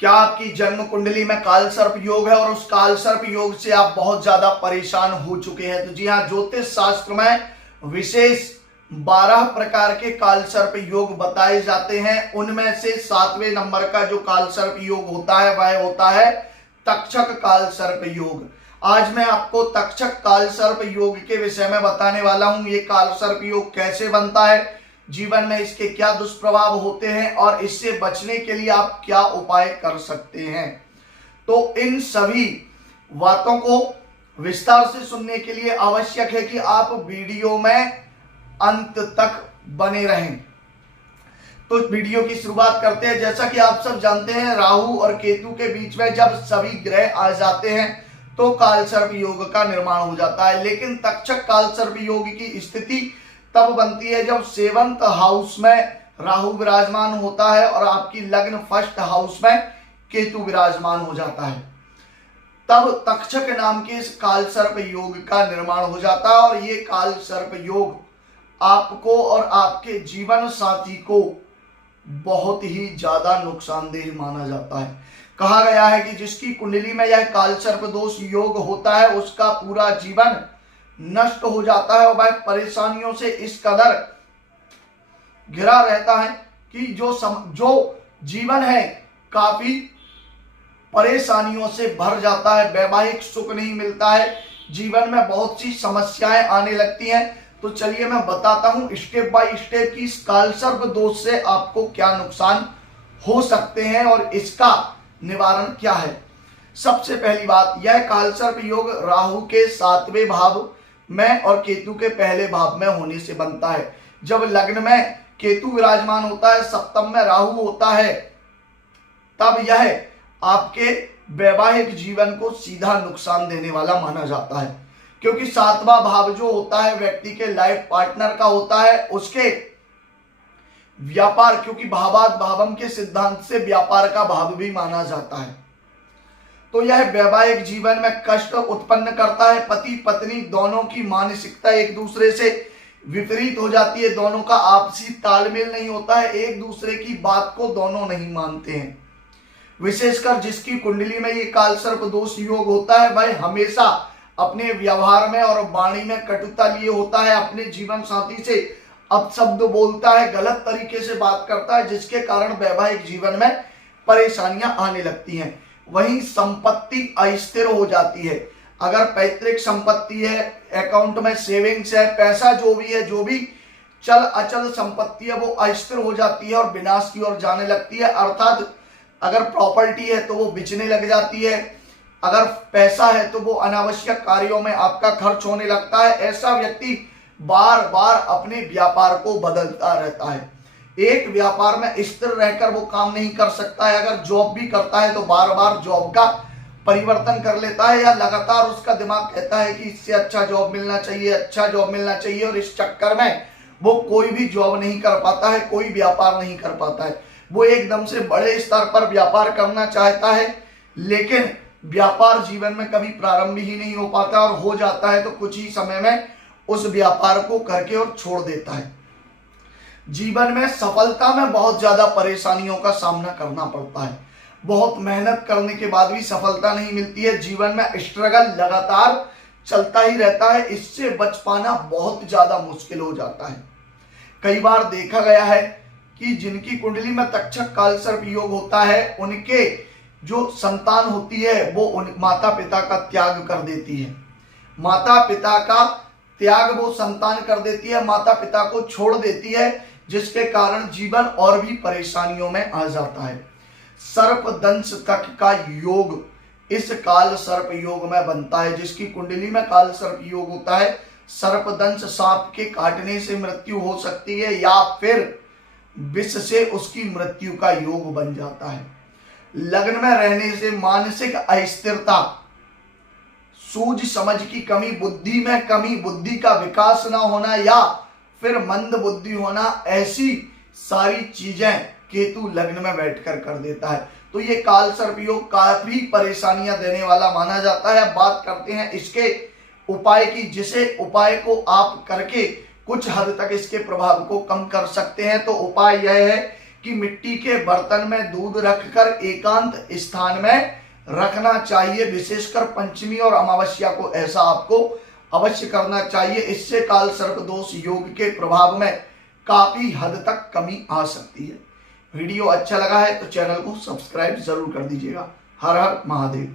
क्या आपकी जन्म कुंडली में काल सर्प योग है और उस काल सर्प योग से आप बहुत ज्यादा परेशान हो चुके हैं? तो जी हाँ, ज्योतिष शास्त्र में विशेष 12 प्रकार के काल सर्प योग बताए जाते हैं। उनमें से 7वें नंबर का जो काल सर्प योग होता है वह होता है तक्षक काल सर्प योग। आज मैं आपको तक्षक काल सर्प योग के विषय में बताने वाला हूं। ये काल सर्प योग कैसे बनता है, जीवन में इसके क्या दुष्प्रभाव होते हैं और इससे बचने के लिए आप क्या उपाय कर सकते हैं। तो इन सभी बातों को विस्तार से सुनने के लिए आवश्यक है कि आप वीडियो में अंत तक बने रहें। तो वीडियो की शुरुआत करते हैं। जैसा कि आप सब जानते हैं, राहु और केतु के बीच में जब सभी ग्रह आ जाते हैं तो काल सर्प योग का निर्माण हो जाता है। लेकिन तक्षक काल सर्प योग की स्थिति तब बनती है जब 7th हाउस में राहु विराजमान होता है और आपकी लग्न 1st हाउस में केतु विराजमान हो जाता है। तब तक्षक नाम के इस काल सर्प योग का निर्माण हो जाता है और ये काल सर्प योग आपको और आपके जीवन साथी को बहुत ही ज्यादा नुकसानदेह माना जाता है। कहा गया है कि जिसकी कुंडली में यह काल सर्प दोष योग होता है उसका पूरा जीवन नष्ट हो जाता है और वह परेशानियों से इस कदर घिरा रहता है कि जो जीवन है काफी परेशानियों से भर जाता है। वैवाहिक सुख नहीं मिलता है, जीवन में बहुत सी समस्याएं आने लगती हैं। तो चलिए मैं बताता हूं स्टेप बाय स्टेप कि इस काल सर्प दोष से आपको क्या नुकसान हो सकते हैं और इसका निवारण क्या है। सबसे पहली बात, यह काल सर्प योग राहु के 7वें भाव में और केतु के पहले भाव में होने से बनता है। जब लग्न में केतु विराजमान होता है, सप्तम में राहु होता है, तब यह आपके वैवाहिक जीवन को सीधा नुकसान देने वाला माना जाता है। क्योंकि 7वां भाव जो होता है व्यक्ति के लाइफ पार्टनर का होता है, उसके व्यापार, क्योंकि भावाद भावम के सिद्धांत से व्यापार का भाव भी माना जाता है, तो यह वैवाहिक जीवन में कष्ट उत्पन्न करता है। पति पत्नी दोनों की मानसिकता एक दूसरे से विपरीत हो जाती है, दोनों का आपसी तालमेल नहीं होता है, एक दूसरे की बात को दोनों नहीं मानते हैं। विशेषकर जिसकी कुंडली में ये काल सर्प दोष योग होता है वह हमेशा अपने व्यवहार में और वाणी में कटुता लिए होता है, अपने जीवन साथी से अपशब्द बोलता है, गलत तरीके से बात करता है, जिसके कारण वैवाहिक जीवन में परेशानियां आने लगती हैं। वहीं संपत्ति अस्थिर हो जाती है। अगर पैतृक संपत्ति है, अकाउंट में सेविंग्स है, पैसा जो भी चल अचल संपत्ति है वो अस्थिर हो जाती है और विनाश की ओर जाने लगती है। अर्थात अगर प्रॉपर्टी है तो वो बिकने लग जाती है, अगर पैसा है तो वो अनावश्यक कार्यों में आपका खर्च होने लगता है। ऐसा व्यक्ति बार बार अपने व्यापार को बदलता रहता है, एक व्यापार में स्थिर रहकर वो काम नहीं कर सकता है। अगर जॉब भी करता है तो बार बार जॉब का परिवर्तन कर लेता है, या लगातार उसका दिमाग कहता है कि इससे अच्छा जॉब मिलना चाहिए, अच्छा जॉब मिलना चाहिए, और इस चक्कर में वो कोई भी जॉब नहीं कर पाता है, कोई व्यापार नहीं कर पाता है। वो एकदम से बड़े स्तर पर व्यापार करना चाहता है, लेकिन व्यापार जीवन में कभी प्रारंभ ही नहीं हो पाता, और हो जाता है तो कुछ ही समय में उस व्यापार को करके और छोड़ देता है। जीवन में सफलता में बहुत ज्यादा परेशानियों का सामना करना पड़ता है, बहुत मेहनत करने के बाद भी सफलता नहीं मिलती है। जीवन में स्ट्रगल लगातार चलता ही रहता है, इससे बच पाना बहुत ज्यादा मुश्किल हो जाता है। कई बार देखा गया है कि जिनकी कुंडली में तक्षक काल सर्प योग होता है उनके जो संतान होती है वो माता पिता का त्याग कर देती है, माता पिता का त्याग वो संतान कर देती है, माता पिता को छोड़ देती है, जिसके कारण जीवन और भी परेशानियों में आ जाता है। सर्प दंश तक का योग इस काल सर्प योग में बनता है। जिसकी कुंडली में काल सर्प योग होता है, सर्प दंश सांप के काटने से मृत्यु हो सकती है या फिर विष से उसकी मृत्यु का योग बन जाता है। लग्न में रहने से मानसिक अस्थिरता, सूझ समझ की कमी, बुद्धि में कमी, बुद्धि का विकास ना होना या फिर मंद बुद्धि होना, ऐसी सारी चीजें केतु लग्न में बैठकर कर देता है। तो ये काल सर्प योग काफी परेशानियां देने वाला माना जाता है। बात करते हैं इसके उपाय की, जिसे उपाय को आप करके कुछ हद तक इसके प्रभाव को कम कर सकते हैं। तो उपाय यह है कि मिट्टी के बर्तन में दूध रखकर एकांत स्थान में रखना चाहिए। विशेषकर पंचमी और अमावस्या को ऐसा आपको अवश्य करना चाहिए। इससे काल सर्प दोष योग के प्रभाव में काफी हद तक कमी आ सकती है। वीडियो अच्छा लगा है तो चैनल को सब्सक्राइब जरूर कर दीजिएगा। हर हर महादेव।